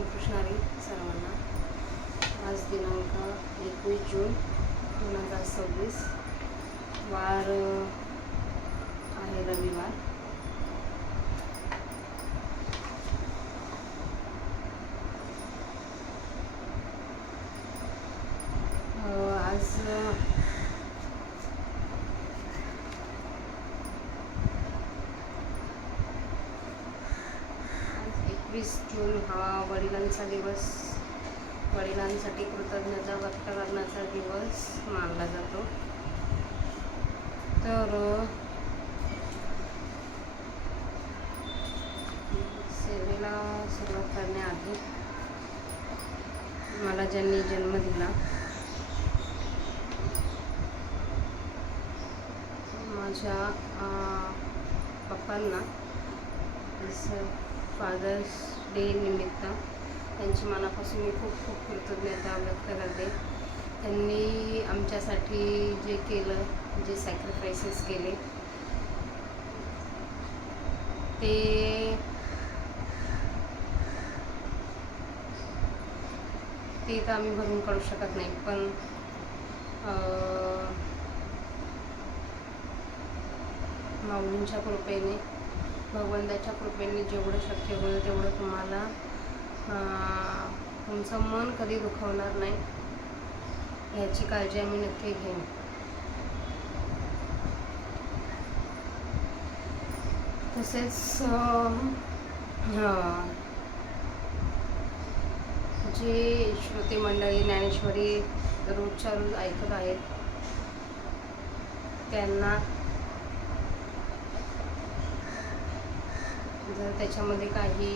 रामकृष्णारी सर्वांना. आज दिनांक 21 जून 2026, वार आहे रविवार. आज 21 जून हा वडिलांचा दिवस, वडिलांसाठी कृतज्ञता व्यक्त करण्याचा दिवस मानला जातो. तर सेवेला सुरुवात करण्याआधी मला ज्यांनी जन्म दिला, माझ्या पप्पांना फादर्स डे निमित्त त्यांची मनापासून मी खूप खूप कृतज्ञता व्यक्त करते. त्यांनी आमच्यासाठी जे केलं, जे सॅक्रिफायसेस केले, ते तर आम्ही भरून काढू शकत नाही. पण माऊलींच्या कृपेने, भगवंताच्या कृपेने जेवढं शक्य होईल तेवढं तुम्हाला तुमचं मन कधी दुखवणार नाही याची काळजी आम्ही नक्की घेऊ. तसेच जे श्रोते मंडळी ज्ञानेश्वरी रोजच्या रोज ऐकत आहेत, त्यांना जर त्याच्यामध्ये काही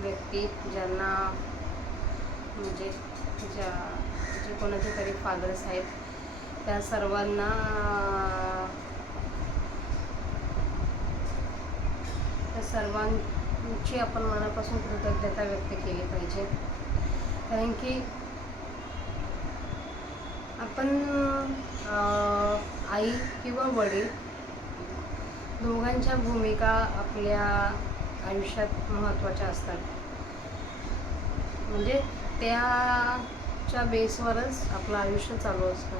व्यक्ती ज्यांना म्हणजे जे कोणाचे तरी फादर्स आहेत, त्या सर्वांची आपण मनापासून कृतज्ञता व्यक्त केली पाहिजे. कारण की आपण आई किंवा वडील दोघांच्या भूमिका आपल्या आयुष्यात महत्त्वाच्या असतात. म्हणजे त्याच्या बेसवरच आपलं आयुष्य चालू असतं.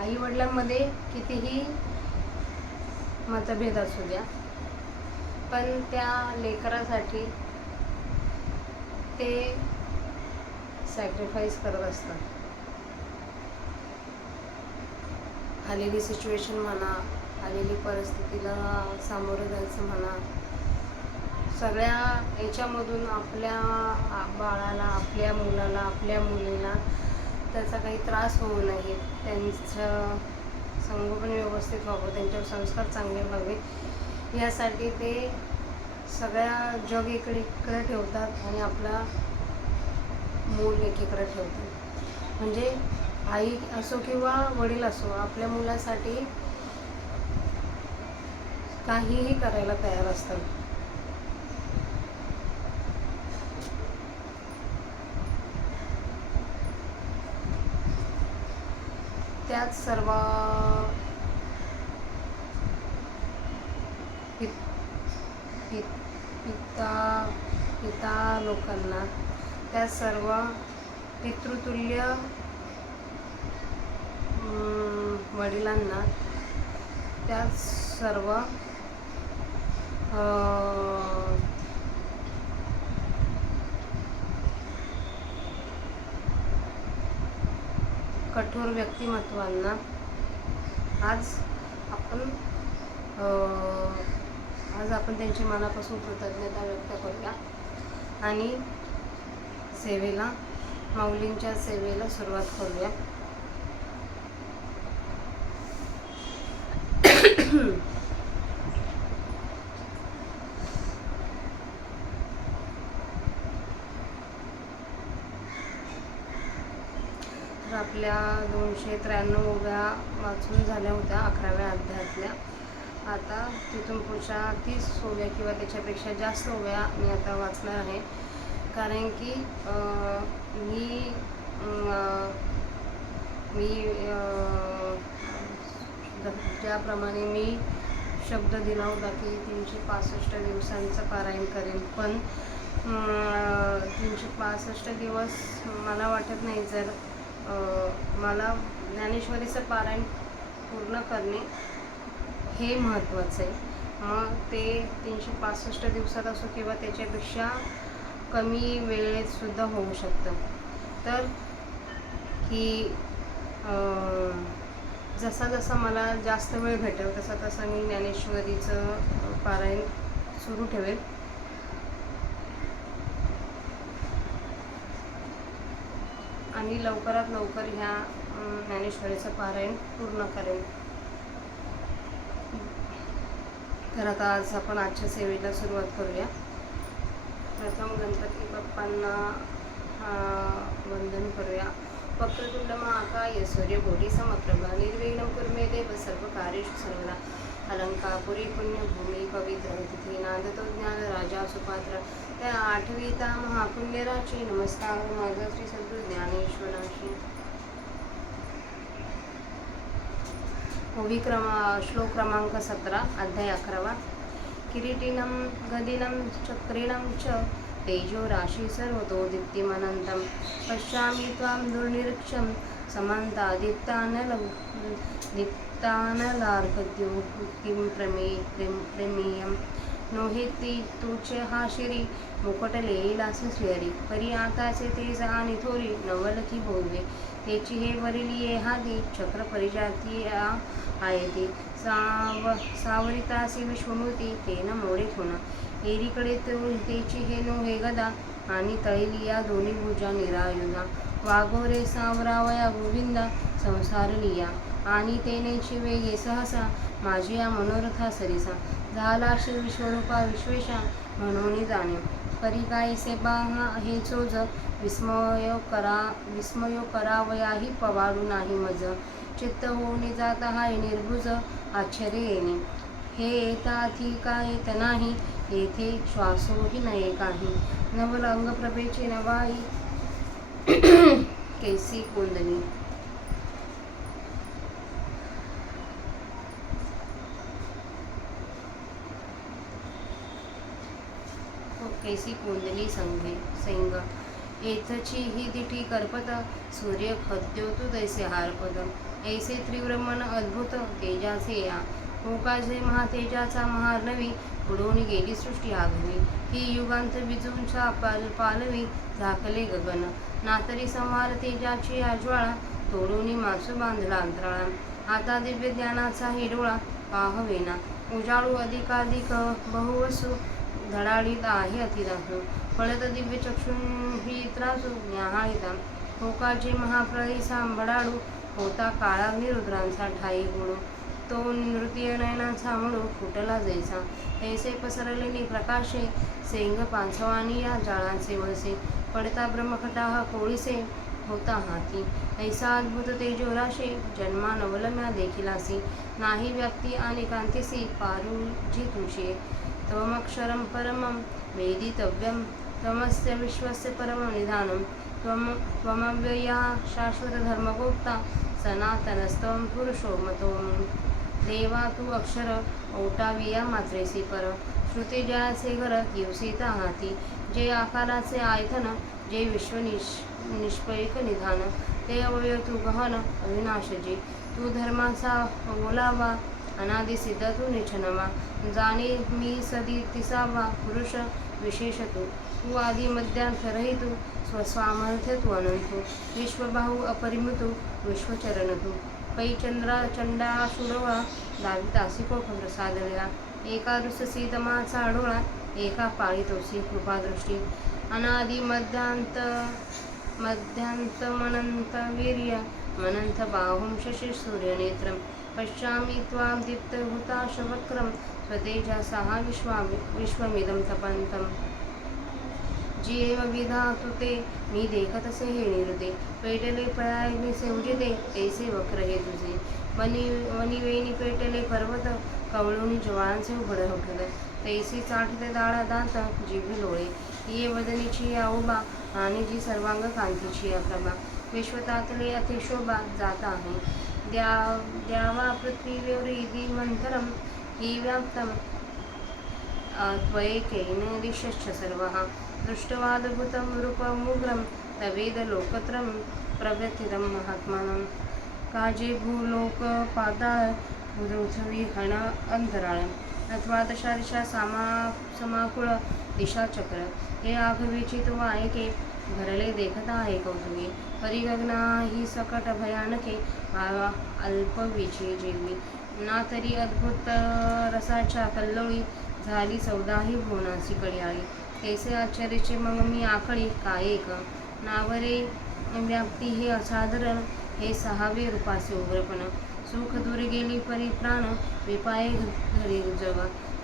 आई वडिलांमध्ये कितीही मतभेद असू द्या, पण त्या लेकरासाठी ते सॅक्रिफाईस करत असतात. आलेली सिच्युएशन म्हणा, आलेली परिस्थितीला सामोरं जायचं म्हणा, सगळ्या याच्यामधून आपल्या बाळाला, आपल्या मुलाला, आपल्या मुलीला त्याचा काही त्रास होऊ नये, त्यांचं संगोपन व्यवस्थित व्हावं, त्यांच्यावर संस्कार चांगले व्हावे, यासाठी ते सगळ्या जग एकीकडे ठेवतात आणि आपला मूल एकीकडे ठेवतात. म्हणजे आई असो किंवा वडील असो, आपल्या मुलासाठी काहीही करायला तयार असतात. त्याच सर्व पिता लोकांना, त्या सर्व पितृतुल्य वडिलांना, त्या सर्व कठोर व्यक्तिमत्वांना आज आपण त्यांची मनापासून कृतज्ञता व्यक्त करूया आणि सेवेला, माऊलींच्या सेवेला सुरुवात करूया. तर आपल्या 293 ओव्या वाचून झाल्या होत्या 11व्या अध्यायातल्या. आता तिथून पुढच्या 30 ओव्या किंवा त्याच्यापेक्षा जास्त ओव्या मी आता वाचणार आहे. कारण की ज्याप्रमाणे मी शब्द दिला होता की 365 दिवसांचं पारायण करेन, पण 365 दिवस मला वाटत नाही. जर मला ज्ञानेश्वरीचं पारायण पूर्ण करणे हे महत्त्वाचं आहे. मग ते 365 दिवसात असो किंवा त्याच्यापेक्षा कमी वेळेतसुद्धा होऊ शकतं. तर की जसा जसा मला जास्त वेळ भेटेल तसा तसा मी ज्ञानेश्वरीचं पारायण सुरू ठेवेल. आणि लवकरात लवकर ह्या ज्ञानेश्वरीचं पारायण पूर्ण करेन. तर आता आज आपण आजच्या सेवेला सुरुवात करूया. प्रथम गणपती बाप्पांना वंदन करूया. वक्रतुंड महाकाय सूर्यकोटी समप्रभ निर्विघ्नं कुरु मे देव सर्वकार्येषु सर्वदा. अलंकापुरी पुण्यभूमी पवित्र तिथी नांदतो ज्ञान राजा सुपात्र. त्या आठवीता महापुण्यराची नमस्कार माझा श्री सद्गुरू ज्ञानेश्वराशी. ओवी श्लोक क्रमांक 17 अध्याय 11. किरीटिनं गदिनं चक्रिणं च तेजो राशि सर्वतो दीप्तिमनन्तं पश्यामि त्वां दुर्निरीक्षं दीप्तानलार्कद्योतिं प्रमेयं नोहेती तुचे हा शिरी मुकुटलेला श्रीहरी. परी आकाचे तेज आणि थोरी नवलखी भोगवे तेची हे वरिलिये हाती चक्र परिजाती आयती सावरितासी विश्वमूर्ती तेन मोडे खुण. एरीकडे तेची हे नोहे गदा आणि तळिलिया दोन्ही भुजा निरायुधा. वाघोरे सावरावया गोविंदा संसारलिया आणि तेनेची वेगे सहसा माझी या मनोरथा सरिसा. झाला श्री विश्वरूपा विश्वेशा म्हणून जाणे परी काहीसे बाहा हे चोज विस्मयो करावयाही पवाडू नाही मज. चित्त होऊन जात हाय निर्भुज आश्चर्य येणे हे येताथी का येत नाही येथे श्वासोही नये काही. नवल अंगप्रभेची नवाई कैसी कुंडली. कैसी कुंडली संग एथची ही दिठी करपत सूर्य खद्योतु दैसे हारपद. ऐसे तीव्र मन अद्भुत तेजाचे या ओकाजे महातेजाचा महार्णवी उडवून गेली सृष्टी आघवी. ही युगांत विजूंच्या पालवी झाकले गगन नातरी संवार तेजाची आज्वाळा तोडून मासू बांधला अंतराळा. आता दिव्य ज्ञानाचा ही डोळा पाहवेना उजाळू अधिकाधिक बहुवसू धडाडीत आहे अतिदासू. फळत दिव्य चक्षुंही त्रासू न्याहाळीता ओकाचे महाप्रळय सांभडाडू होता काळाग्नी रुद्रांचा ठाई गुडू. तो नृत्य नयनाचा म्हणू फुटला जैसा ऐसे पसरलेली प्रकाशे सेंग पांचवानी या जाळांचे वळसे. पडता ब्रह्मखटाह कोळीसे होता हाती ऐसा अद्भुत तेजोराशे जन्मा नवलम्या देखीलासी. नाही व्याप्ती आणि कांतीसी पारुजी तुषे त्वमक्षरं परमं वेदितव्यं त्वमस्य विश्वस्य परमं निधानं. त्वमव्यया शाश्वत धर्मगोप्ता सनातनस्त्वं पुरुषो मतो. देवा तू अक्षर ओटाविया मात्रेसी पर. श्रुती जयाचे घर दिवसीता हाती. जे आकाराचे आयतन जे विश्व निष्पैक निधान. ते अवयव तू गहन अविनाशजी. तू धर्माचा ओलावा अनादिसिद्ध तू निछनवा. जाणे मी सदी तिसावा पुरुष विशेष तू आदि मध्यांत रहितू स्वसामर्थ्य तू अनंतू. विश्वबाहू अपरिमितू विश्वचरण तू. पै चंडाशुडोळा दावितासी कोप प्रसादळा. एका रुससी दमाचा डोळा एका पाळीतोसी कृपादृष्टी. अनादि मध्यांत मनंत वीर्य मनंत बाहुं शशी सूर्यनेत्रं. पश्यामि त्वां दीप्तहुताशवक्रं स्वतेजसः विश्वमिदं तपन्तं. जीव विधातु ते मी देखतसे हे निरुते. पेटले प्रयाग्निसे उजिते तैसे वक्र हे तुझे. वनिवेनी पेटले पर्वत कवळून ज्वाळांचे उघड उठले. तैसी चाटते दाळा दांत जिव्हे लोळे. ये वदनीची या उभा आणि जी सर्वांग कांतीची या प्रभा. विश्वतातले अतिशोभा जात आहे. द्यावा पृथ्वीवर मंथरम हि व्याप्तं त्वयैकेन दिशश्च सर्वः दृष्ट्वाद्भुतं रूपमुग्रं तवेदलोकत्रयं प्रव्यथितं महात्मानं काजे भूलोक पाताळ पृथ्वी हण अंतराळ अथवा दशा दिशा समाकुळ दिशाचक्र हे आघवीची तू ऐके भरले देखता आहे कौतुके परिगगना ही सकट भयानके अल्पवीची जेवी ना तरी अद्भुत रसाच्या कल्लोळी झाली चौदाही भुवनाची कडियाळी कैसे आश्चर्याचे मग मी आकळी कायेक नावरे व्याप्ती हे असाधारण हे सहावे रूपाचे उग्रपण सुख दूर गेली परी प्राण विपाये घरी जग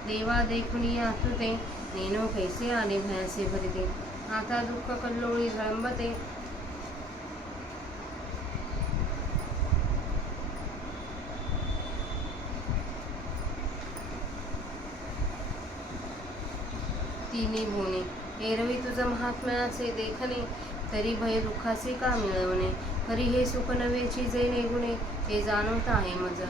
देवा देखुनी आतुते नेनो कैसे आले भयासे भरिते आता दुःख कल्लोळी झळंबते तिन्ही भुवने एरवी तुझं महात्म्याचे देखणे तरी भय दुःखाचे का मिळवणे खरी हे सुख नव्हेची जे नेगुणे ते जाणवत आहे मज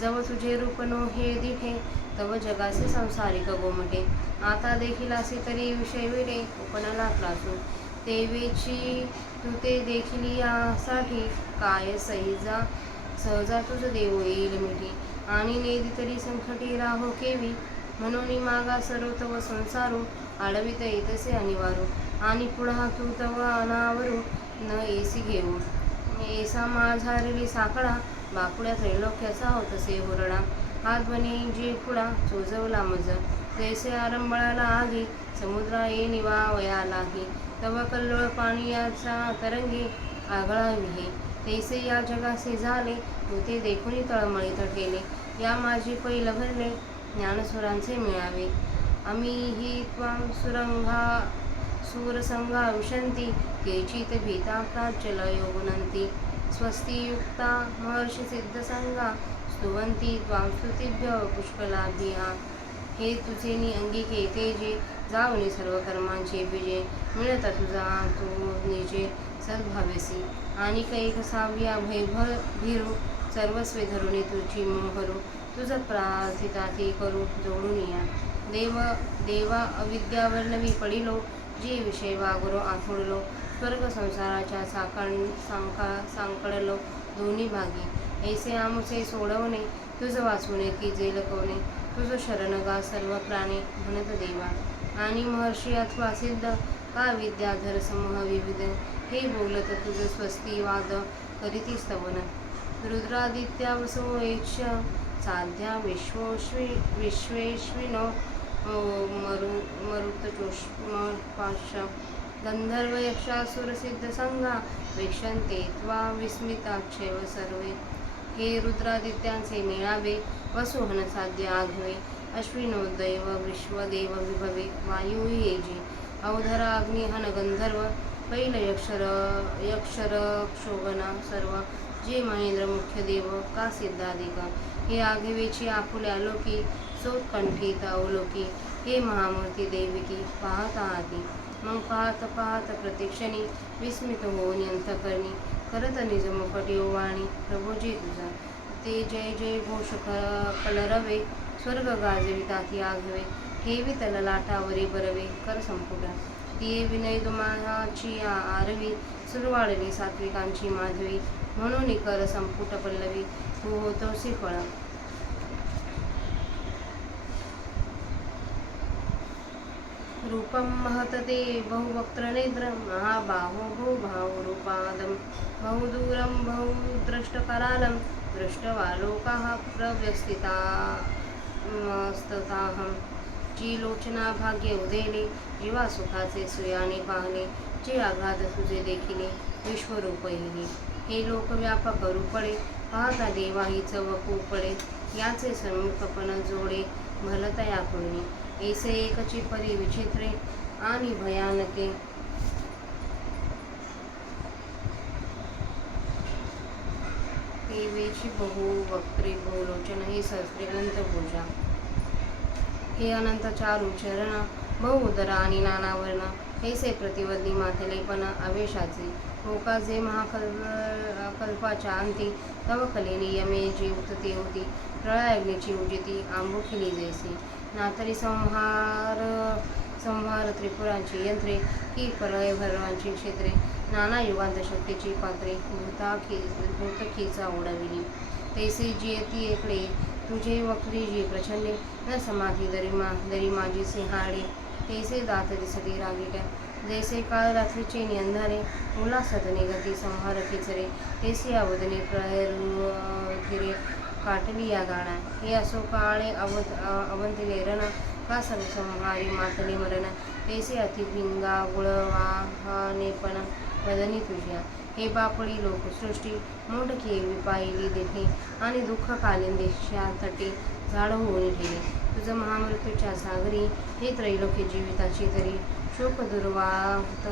जव तुझे रूप नो हे दिठे तव जगाचे संसारिक गोमटे आता देखील असे तरी विषय वेडे उपनाला त्रासू तेवेची तू ते देखील यासाठी काय सहजा तुझ देव येईल मिठी आणि नेदी तरी संकटी राहो केवी म्हणून मागा सर्व तव संसारू आडवित येतसे अनिवारू आणि पुढा तू तव अनावरू न एसी घेऊ ऐसा माझारली साकडा बापुड्या त्रैलोक्याचा होतसे हुरडा हात बने जे पुढा चोजवला मज जैसे आरंबळाला आगी समुद्रा ये निवावया लागी तव कल्लोळ पाणी याचा तरंगी आगळा विहे तैसे या जगासे झाले तू ते देखुनी तळमळी केले या माझी पैल भरले ज्ञानस्वरांचे मिळावे आम्ही ही त्वां सूरसंगा विशंती केचित भीता प्राच्यल योगुनंती स्वस्ती युक्ता महर्षी सिद्धसंगा स्तुवंती त्वां स्तुतिभ्य पुष्कलाभिहा हे तुझे अंगिके तेजे जावनी सर्व कर्मांचे बीजे मिळता तुझा तू निजे सद्भावेसी आणि कैक साव्या भीरू सर्वस्वे धरुणी तुझी मोहरू तुझ प्रार्थिता ते करू जोडून या देवा अविद्यावर्णवी पडिलो जे विषय वागरो आठवडलो स्वर्ग संसाराच्या सांकडलो दोन्ही भागी ऐसे आमुचे सोडवणे तुझ वाचवणे की जे लकवणे तुझ शरणगा सर्व प्राणी म्हणत देवा आणि महर्षी अथवा सिद्ध का विद्याधर समूह विविध हे बोलत तुझ स्वस्ती वाद करीती स्तवन रुद्रादित्यावसो ऐक्ष साध्या विश्वेश्विनो मरुतचोष्मपाश गंधर्व यक्षासुर सिद्ध संगा वीक्षन्ते त्वा विस्मिताक्षेव सर्वे हे रुद्रादित्यांचे मेळावे वसुहन साध्य आघवे अश्विनो दैव विश्वदेव विभवे वायू येजी अवधरा अग्निहन गंधर्व पैल यक्षर क्षोभना सर्व जे महेंद्र मुख्य देव का सिद्धाधिक हे आघवेची आपुल्या लोकी सोत्कंठित अवलोकी हे महामूर्ती देविकी पाहत आहाती मग पाहत प्रत्यक्षणी विस्मित होऊन अंतकरणी करत निजमुखटी ओवाणी प्रभूजी तुझा ते जय जय घोष कलरवे स्वर्ग गाजविताती आघवे ठेवी तललाटावरी बरवे कर संपुटा तिये विनय दुमाची आरवी सुरवाळली सात्विकांची माधवी म्हणून कर संपुट पल्लवी तू होतोसी फळ रूपं महत ते बहुवक्त्रनेत्र महाबाहो बहुभावरूपादं बहुदूरं बहुद्रष्टकरालं दृष्ट्वा लोकाः प्रव्यस्थितास्तताहं जी लोचना भाग्य उदेले जीवा सुखाचे सुयाने पाहले जे आघात तुझे देखिले विश्वरूप येईल हे लोकव्यापक रूपडे पाहता देवा ही चवकू पडे याचे सन्मुखपण जोडे भलतया कोणी ऐसे एकची परी विचित्रे आणि भयानके देवेची बहुवक्त्री बहुलोचन ही सहस्त्री अनंत भुजा हे अनंत चारू चरण बहुउदर आणि नानावर्ण ऐसे प्रतिवद्नी माथेलेपण आवेशाचे होकाचे महाकल्पाच्या अंती तव कलेने यमे जी उतते होती प्रळय अग्नीची उजिती आंबू केली जैसी नातरी संहार त्रिपुरांची यंत्रे की प्रलय भैरवांची क्षेत्रे नाना युगांत शक्तीची पात्रे भूतखीचा उडविली तैसे जियती एकले तुझे वक्री जी प्रचंडे न समाधी दरी माझी सिंहाळे तैसे दात दिसती रागिट्या जैसे काळ रात्रीचे अंधारे मुला सदने गती संहार खिचरे तैसे अवदने प्रळय काटली या गाणा हे असो काळे अवंतिले रण का संहारी मातली मरण तैसे अतिभिंगा गुळवाहानेपण वदनी तुझ्या हे बापळी लोकसृष्टी मोडके विपायली देठे आणि दुःख कालीन देशा तटे झाड होऊन ठेले तुझं महामृत्यूच्या सागरी हे त्रैलोक्य जीविताची तरी शोक दुर्वात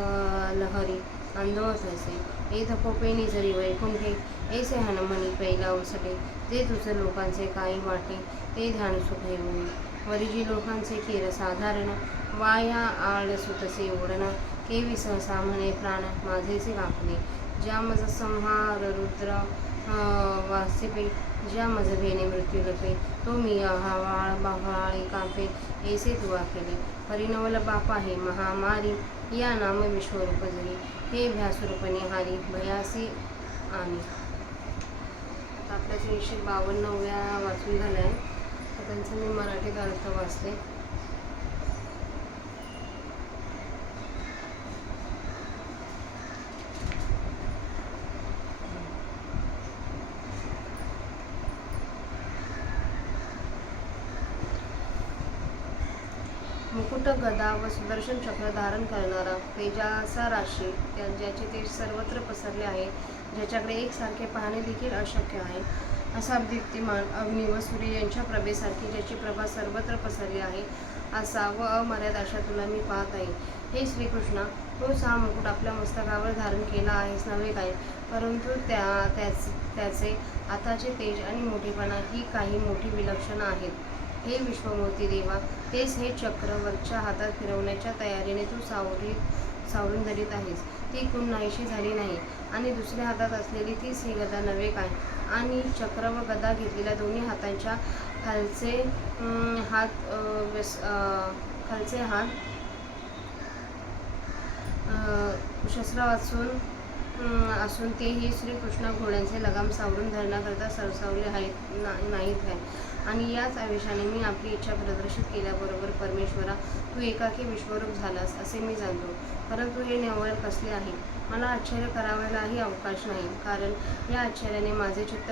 लहरी आंदोळत असे ए धपोपेनी जरी वैकुंठे ऐसे हनुमनी पैला उसटे जे तुझं लोकांचे काही वाटे ते ध्यान सुखे होई वरिजी लोकांचे केर साधारण वाया आळ सुतसे ओढण केवी सहसा म्हणे प्राण माझेचे कापले ज्या मज संहार रुद्र वासिपे ज्या मज भेने मृत्यू लपे तो मी हवाळ बहाळे कापे ऐसे तुवा केले परिणवल बापा हे महामारी या नाम विश्वरूप जरी हे भ्यासरूपणे हारी भयासी आणि आपल्या 352व्या वाचून झाल्या आहे तर त्यांचं मी मराठीत अर्थ वाचते. मुकुट गदा व सुदर्शन चक्र धारण करणारा तेजाचा राशी ज्याचे तेज सर्वत्र पसरले आहे ज्याच्याकडे एकसारखे पाहणे देखील अशक्य आहे असा दीप्तिमान अग्नी व सूर्य यांच्या प्रभेसारखी ज्याची प्रभा सर्वत्र पसरली आहे असा व अमर्याद अशा तुला मी पाहत आहे. हे श्रीकृष्णा तोच हा मुकुट आपल्या मस्तकावर धारण केला आहेस नव्हे काय परंतु त्याचे आताचे तेज आणि मोठेपणा ही काही मोठी विलक्षण आहेत. हे विश्वमूर्ती देवा तेच हे चक्र वरच्या हातात फिरवण्याच्या तयारीने तू सावरून धरीत आहेस. ती कुण नाहीशी झाली नाही आणि दुसऱ्या हातात असलेली तीच ही गदा नव्हे काय आणि चक्र व गदा घेतलेल्या दोन्ही हातांच्या खालचे हात शस्त्र असून तेही श्रीकृष्ण घोड्यांचे लगाम सावरून धरण्याकरता सरसावले नाहीत आहे. आणि याच आवेशाने मी आपली इच्छा प्रदर्शित केल्याबरोबर परमेश्वरा तू एकाकी विश्वरूप झालास असे मी जाणतो. परंतु हे निव्वळ कसले आहे. मला आश्चर्य करावयालाही अवकाश नाही कारण या आश्चर्याने माझे चित्त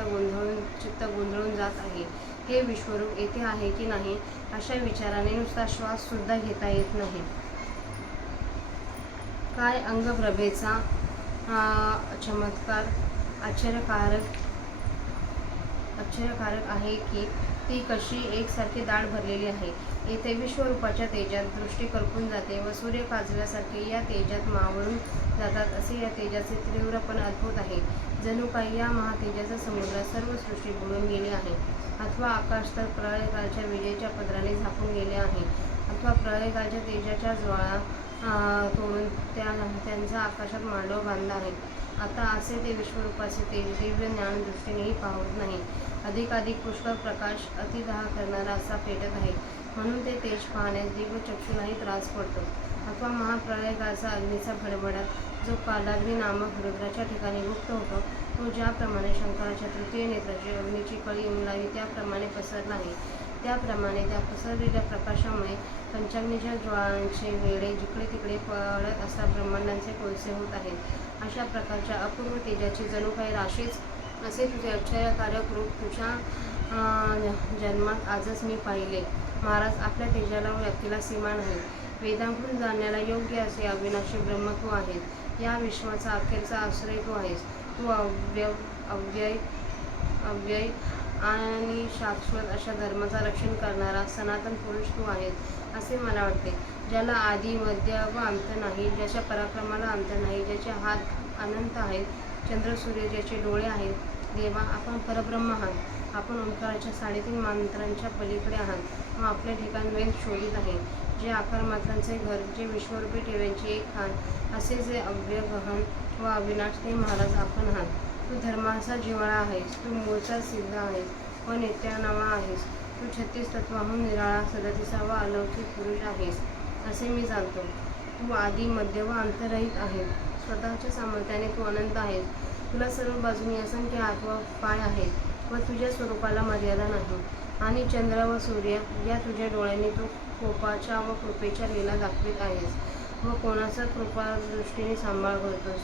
गोंधळून जात आहे. हे विश्वरूप येथे आहे की नाही अशा विचाराने नुसता श्वास सुद्धा घेता येत नाही. काय अंगप्रभेचा चमत्कार आश्चर्यकारक आहे की ती कशी एकसारखी दाढ भरलेली आहे. येथे विश्वरूपाच्या तेजात दृष्टी करपून जाते व सूर्य काजव्यासारखे या तेजात मावळून जातात असे या तेजाचे तीव्रपण अद्भुत आहे. जणू काही या महातेजाचा समुद्रात सर्व सृष्टी बुडून गेली आहे अथवा आकाश तर प्रळयकालच्या विजेच्या पदराने झाकून गेले आहे अथवा प्रळयकालच्या तेजाच्या ज्वाळा तोडून त्यांचा आकाशात मांडव बांधला आहे. आता असे ते विश्वरूपाचे तेज दिव्य ज्ञान दृष्टीनेही पाहत नाही. अधिकाधिक पुष्कळ प्रकाश अतिदाह करणारा असा पेटत आहे म्हणून ते तेज पाहण्यास दिव्य चक्षुलाही त्रास पडतो. अथवा महाप्रळयकाचा अग्नीचा भडभडाट जो कालाग्नी नामक रुद्राच्या ठिकाणी गुप्त होतो तो ज्याप्रमाणे शंकराच्या तृतीय नेत्राची अग्नीची कळी येऊन लावी त्याप्रमाणे पसरला आहे. त्याप्रमाणे त्या पसरलेल्या प्रकाशामुळे पंचाग्नीच्या ज्वाळांचे वेळे जिकडे तिकडे पळत असा ब्रह्मांडांचे कोळसे होत आहेत. अशा प्रकारच्या अपूर्व तेजाची जणू काही राशीच असे तुझे आश्चर्यकारक रूप तुझ्या जन्मात आजच मी पाहिले. महाराज आपल्या तेजाला व व्याप्तीला सीमा नाही. वेदांकडून जाणण्याला योग्य असे अविनाशी ब्रह्म तू आहेस. या विश्वाचा अखेरचा आश्रय तू आहेस. तू अव्यय आणि शाश्वत अशा धर्माचा रक्षण करणारा सनातन पुरुष तू आहेस असे मला वाटते. ज्याला आदी मध्य व अंत नाही, ज्याच्या पराक्रमाला अंत नाही, ज्याचे हात अनंत आहेत, चंद्र सूर्य ज्याचे डोळे आहेत. देवा आपण परब्रह्म आहात. आपण ओंकाराच्या 3.5 मंत्रांच्या पलीकडे आहात व आपले ठिकाण वेद शोधित आहे. जे आकारमात्रांचे घर, जे विश्वरूपी ठेव्यांचे एक खान असे जे अव्यय गहन व अविनाश ते महाराज आपण आहात. तू धर्माचा जिव्हाळा आहेस. तू मूळचा सिद्ध आहेस. व नित्यानवा आहेस. तू 36 तत्वाहून निराळा 37वा अलौकिक पुरुष आहेस असे मी जाणतो. तू आदी मध्य व अंतरहित आहेस. स्वतःच्या सामर्थ्याने तू अनंत आहेस. तुला सर्व बाजूनी असंख्य हात व पाय आहेत व तुझ्या स्वरूपाला मर्यादा नाही. आणि चंद्र व सूर्य या तुझ्या डोळ्यांनी तू कोपाच्या व कृपेच्या लीला दाखवित आहेस व कोणाचा कृपादृष्टीने सांभाळ करतोस.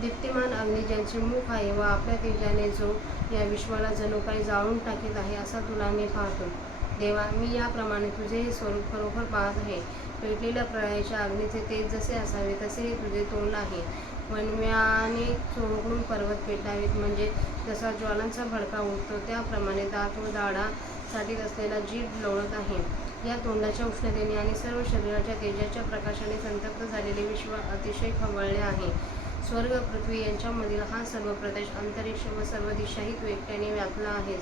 दीप्तिमान अग्नी ज्यांचे मुख आहे व आपल्या तेजाने जो या विश्वाला जणू काही जाळून टाकीत आहे असा तुला मी पाहतो. देवा, मी याप्रमाणे तुझे हे स्वरूप खरोखर पाहत आहे. पेटलेल्या प्रळयाच्या अग्नीचे तेज जसे असावे तसे हे तुझे तोंड आहे. वणव्याने चोहोकडून पर्वत पेटावेत म्हणजे जसा ज्वालांचा भडका उठतो त्याप्रमाणे दात व दाढा साठीत असलेला जीभ लोळत आहे. या तोंडाच्या उष्णतेने आणि सर्व शरीराच्या तेजाच्या प्रकाशाने संतप्त झालेले विश्व अतिशय खवळले आहे. स्वर्ग पृथ्वी यांच्यामधील हा सर्व प्रदेश अंतरिक्ष व सर्व दिशाही तू एकट्याने व्यापला आहेस.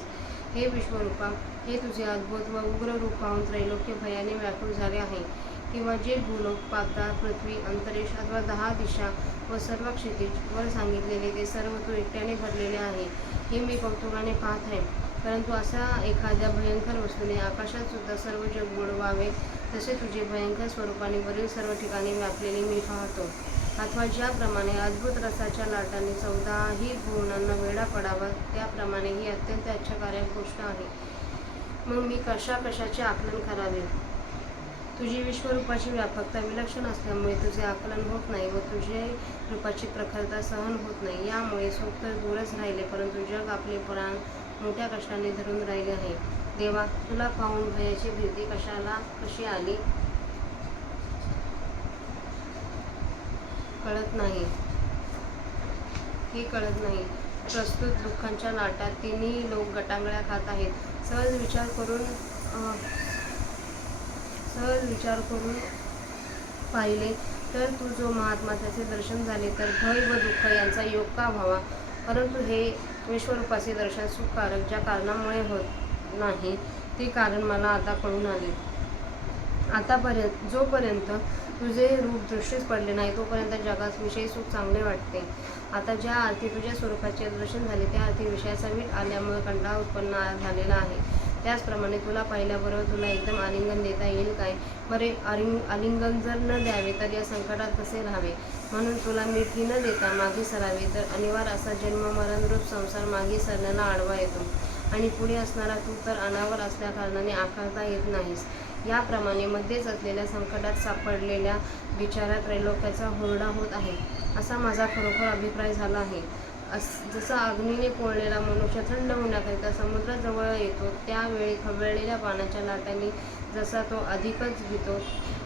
हे विश्वरूपा, हे तुझे अद्भुत व उग्र रूप पाहून त्रैलोक्य भयाने व्याकुळ झाले आहे. किंवा जे भूलोक, पाताळ, पृथ्वी, अंतरिक्ष अथवा 10 दिशा व सर्व क्षितिज वर सांगितलेले ते सर्व तू एकट्याने भरलेले आहे हे मी कौतुकाने पाहत आहे. परंतु असा एखाद्या भयंकर वस्तूने आकाशात सुद्धा सर्व जग बुडवावे तसे तुझे भयंकर स्वरूपाने वरील सर्व ठिकाणी व्यापलेले मी पाहतो. अथवा ज्याप्रमाणे अद्भुत रसाच्या लाटांनी 14ही भुवनांना वेढा पडावा त्याप्रमाणे ही अत्यंत आश्चर्यकारक गोष्ट आहे. मग मी कशाचे आकलन करावे. तुझी विश्वरूपाची व्यापकता विलक्षण असल्यामुळे तुझे आकलन होत नाही व तुझे रूपाची प्रखरता सहन होत नाही. यामुळे सुख तर दूरच राहिले परंतु जग आपले प्राण मोठ्या कष्टाने धरून राहिले आहे. देवा, तुला पाहून भयाची भीती कशी आली कळत नाही. प्रस्तुत दुःखांच्या लाटात तिन्ही लोक गटांगळ्या खात आहेत. सहज विचार करून पाहिले तर तू जो महात्मा त्याचे दर्शन झाले तर भय व दुःख यांचा योग का व्हावा. परंतु हे विश्वरूपाचे दर्शन सुखकारक ज्या कारणामुळे होत नाही ते कारण मला आता कळून आले. जोपर्यंत तुझे रूप दृष्टीस पडले नाही तोपर्यंत जगास विषयी सुख चांगले वाटते. आता ज्या अर्थी तुझ्या स्वरूपाचे दर्शन झाले त्या अर्थी विषयाचा वीट आल्यामुळे कंटाळा उत्पन्न झालेला आहे. त्याचप्रमाणे तुला पाहिल्याबरोबर तुला एकदम आलिंगन देता येईल काय. बरे, आलिंगन जर न द्यावे तर या संकटात कसे राहावे. म्हणून तुला मिठी न देता मागे सरावे तर अनिवार्य असा जन्म मरणरूप संसार मागे सरण्याला आडवा येतो आणि पुढे असणारा तू तर अनावर असल्याकारणाने आकारता येत नाहीस. याप्रमाणे मध्येच असलेल्या संकटात सापडलेल्या बिचारा त्रैलोक्याचा हुरडा होत आहे असा माझा खरोखर अभिप्राय झाला आहे. जसा अग्नीने पोळलेला मनुष्य थंड होण्याकरिता समुद्राजवळ येतो त्यावेळी खवळलेल्या पाण्याच्या लाटांनी जसा तो अधिकच भीतो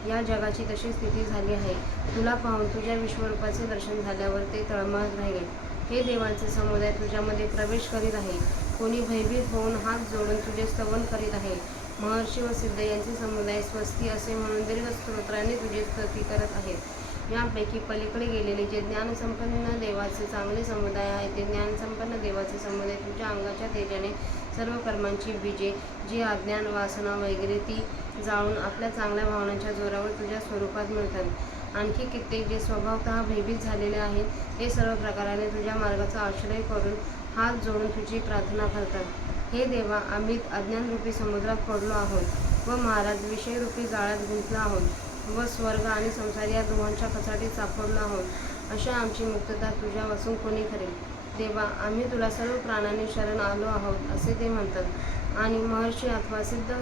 या जगाची तशी स्थिती झाली आहे. तुला पाहून तुझ्या विश्वरूपाचे दर्शन झाल्यावर ते तळमळत राहिले. हे देवांचे समुदाय तुझ्यामध्ये प्रवेश करीत आहे. कोणी भयभीत होऊन हात जोडून तुझे स्तवन करीत आहे. महर्षी व सिद्ध यांचे समुदाय स्वस्ती असे म्हणून दीर्घ स्तोत्राने तुझी स्तुती करत आहेत. यापैकी पलीकडे गेलेले जे ज्ञानसंपन्न देवाचे चांगले समुदाय आहे ते ज्ञानसंपन्न देवाचे समुदाय तुझ्या अंगाच्या तेजाने सर्व कर्मांची बीजे जी अज्ञान वासना वगैरे ती जाळून आपल्या चांगल्या भावनांच्या जोरावर तुझ्या स्वरूपात मिळतात. आणखी कित्येक जे स्वभावतः भयभीत झालेले आहेत ते सर्व प्रकाराने तुझ्या मार्गाचा आश्रय करून हात जोडून तुझी प्रार्थना करतात. हे देवा, आम्ही अज्ञानरूपी समुद्रात पडलो आहोत व महाराज विषयरूपी जाळ्यात गुंतलो आहोत व स्वर्ग आणि संसार या दोहोंच्या कचाटीत सापडलो आहोत. अशा आमची मुक्तता तुझ्या वाचून कोणी करेल. देवा, आम्ही तुला सर्व प्राणांनी शरण आलो आहोत असे ते म्हणतात आणि महर्षी अथवा सिद्ध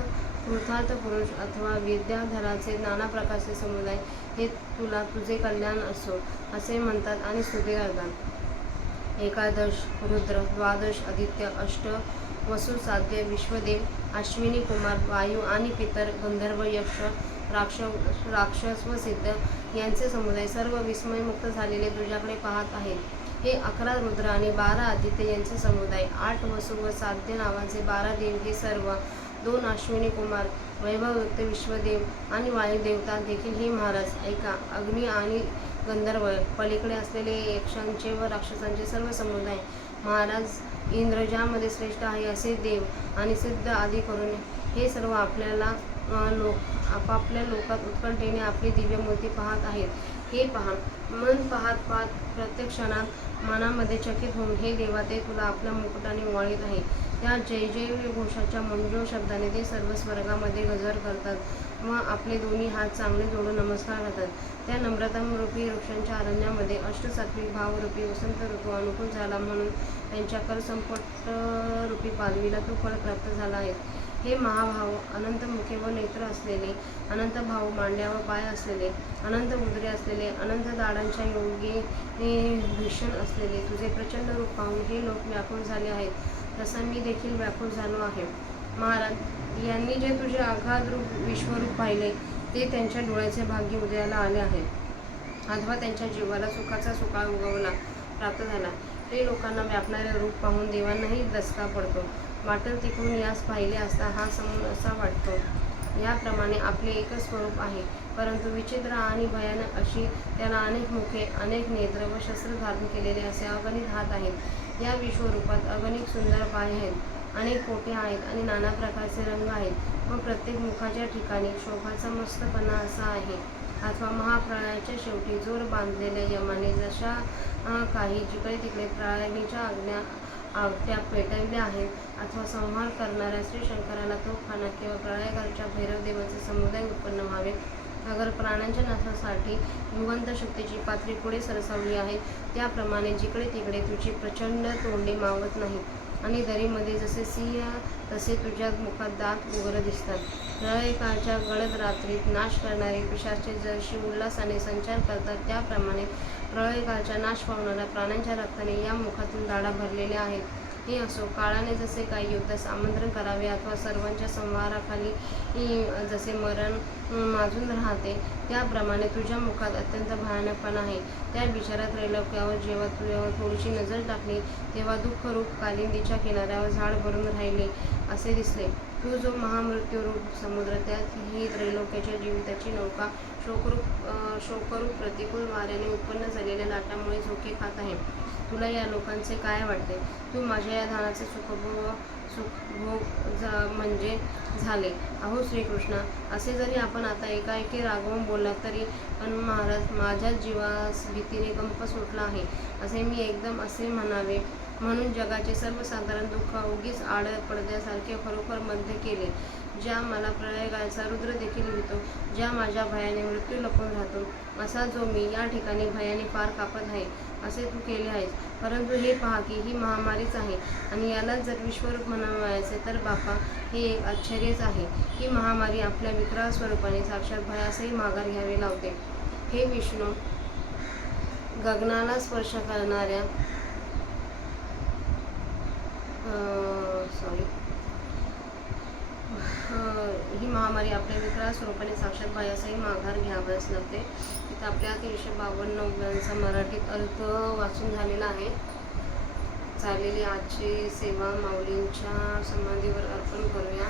कृतार्थ पुरुष अथवा विद्याधराचे नाना प्रकारचे समुदाय हे तुला तुझे कल्याण असो असे म्हणतात आणि स्तुती करतात. 11 रुद्र, 12 आदित्य, 8 वसु, साध्य, विश्वदेव, अश्विनी कुमार, वायू आणि पितर, गंधर्व, यक्ष, राक्षस व सिद्ध यांचे समुदाय सर्व विस्मयमुक्त झालेले तुझ्याकडे पाहत आहेत. हे 11 रुद्र आणि 12 आदित्य यांचे समुदाय, 8 वसु व साध्य नावाचे 12 देव हे सर्व, 2 अश्विनी कुमार, वैभवयुक्त विश्वदेव आणि वायुदेवता देखील हे महाराज ऐका. अग्नी आणि गंधर्व पलीकडे असलेले यक्षांचे व राक्षसांचे सर्व समुदाय, महाराज इंद्र ज्यामध्ये श्रेष्ठ आहे असे देव आणि सिद्ध आदी करून हे सर्व आपापल्या लोकात उत्कंठेने आपली दिव्यमूर्ती पाहत आहेत. हे पहा, मन पाहत प्रत्येक क्षणात मनामध्ये चकित होऊन हे देवा ते तुला आपल्या मुकुटाने ओवाळीत आहे. त्या जय जय घोषाच्या मंजूळ शब्दाने ते सर्व स्वर्गामध्ये गजर करतात व आपले दोन्ही हात चांगले जोडून नमस्कार करतात. त्या नम्रतारूपी वृक्षांच्या अरण्यामध्ये अष्टसात्विक भावरूपी वसंत ऋतू अनुकूल झाला म्हणून त्यांच्या करसंपट रूपी पालवीला तो फळ प्राप्त झाला आहे. हे महाभाव, अनंत मुखे व नेत्र असलेले, अनंत भाऊ मांड्या व पाय असलेले, अनंत उदरे असलेले, अनंत दाडांच्या योगे भीषण असलेले तुझे प्रचंड रूप पाहून हे लोक व्याकुळ झाले आहेत, तसा मी देखील व्याकुळ झालो आहे. महाराज, यांनी जे तुझे आघात रूप विश्वरूप पाहिले ते त्यांच्या डोळ्याचे भाग्य उदयाला आले आहे, अथवा त्यांच्या जीवाला सुखाचा सुकाळ उगवला प्राप्त झाला. हे लोकांना व्यापणारे रूप पाहून देवांनाही दचका पडतो. वाटेल तिकडून यास पाहिले असता हा समूह असा वाटतो. याप्रमाणे आपले एकच स्वरूप आहे, परंतु विचित्र आणि भयानक अशी त्याला अनेक मुखे, अनेक नेत्र व शस्त्र धारण केलेले असे अगणित हात आहेत. या विश्वरूपात अगणित सुंदर पाय आहेत, अनेक पोटे आहेत आणि नाना प्रकारचे रंग आहेत व प्रत्येक मुखाच्या ठिकाणी शोभाचा मस्तपणा असा आहे. अथवा महाप्रळयाच्या शेवटी जोर बांधलेल्या यमाने जशा काही जिकडे तिकडे प्रळयाच्या आवट्या पेटविल्या आहेत, अथवा संहार करणाऱ्या श्री शंकराला तोफखाना किंवा प्रळयकाळच्या भैरवदेवाचे समुदाय उत्पन्न व्हावे, अगर प्राण्यांच्या नाशासाठी युगंत शक्तीची पात्री पुढे सरसावली आहे, त्याप्रमाणे जिकडे तिकडे तुझी प्रचंड तोंडे मावत नाहीत आणि दरीमध्ये जसे सिंह तसे तुझ्या मुखात दात उघड दिसतात. प्रळयकाळच्या गडद रात्रीत नाश करणारे पिशाचे जशी उल्हासाने संचार करतात, त्याप्रमाणे प्रळयकाळच्या नाश पावणाऱ्या प्राण्यांच्या रक्ताने या मुखातील दाढा भरलेल्या आहेत. हे असो, काळाने जसे काही युद्धास आमंत्रण करावे अथवा सर्वांच्या संहाराखाली जसे मरण माजून राहते, त्याप्रमाणे तुझ्या मुखात अत्यंत भयानकपणा आहे. त्या बिचारा त्रैलोक्यावर जेव्हा तू थोडीशी नजर टाकली, तेव्हा दुःखरूप कालिंदीच्या किनाऱ्यावर झाड भरून राहिले असे दिसले. तू जो महामृत्यूरूप समुद्र, त्यात ही त्रैलोक्याच्या जीविताची नौका शोकरूप प्रतिकूल वाऱ्याने उत्पन्न झालेल्या लाटांमुळे झोके खात आहे. तुला या लोकांचे काय वाटते? तू माझ्या या दानाचे सुखभोग म्हणजे झाले. अहो श्रीकृष्णा, असे जरी आपण आता एकाएकी रागवून बोललात तरी पण महाराज, माझ्या जीवास भीतीने कंप सुटला आहे, असे मी एकदम असे म्हणावे म्हणून जगाचे सर्वसाधारण दुःख उगीच आड पडद्यासारखे खरोखर मध्य केले. ज्या मला प्रळयकाळचा रुद्र देखील भीतो, ज्या माझ्या भयाने मृत्यू लपून राहतो, असा जो मी या ठिकाणी भयाने पार कापत आहे, असे तू केले आहेस. परंतु हे पहा की ही महामारीच आहे आणि याला जर विश्वरूप म्हणावयाचे तर बापा, हे एक आश्चर्यच आहे. ही महामारी आपल्या विक्राळ स्वरूपाने साक्षात भयासही माघार घ्यावे लावते. हे विष्णू, गगनाला स्पर्श करणाऱ्या ही महामारी आपल्या विक्राळ स्वरूपाने साक्षात भयासही माघार घ्यावयास लागते. इथं आपल्या 352 ओव्यांचा मराठीत अर्थ वाचून झालेला आहे. झालेली आजची सेवा माऊलींच्या समाधीवर अर्पण करूया.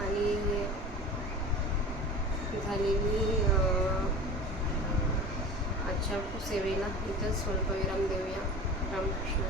आणि झालेली आजच्या सेवेला इथंच स्वल्पविराम देऊया. रामकृष्ण.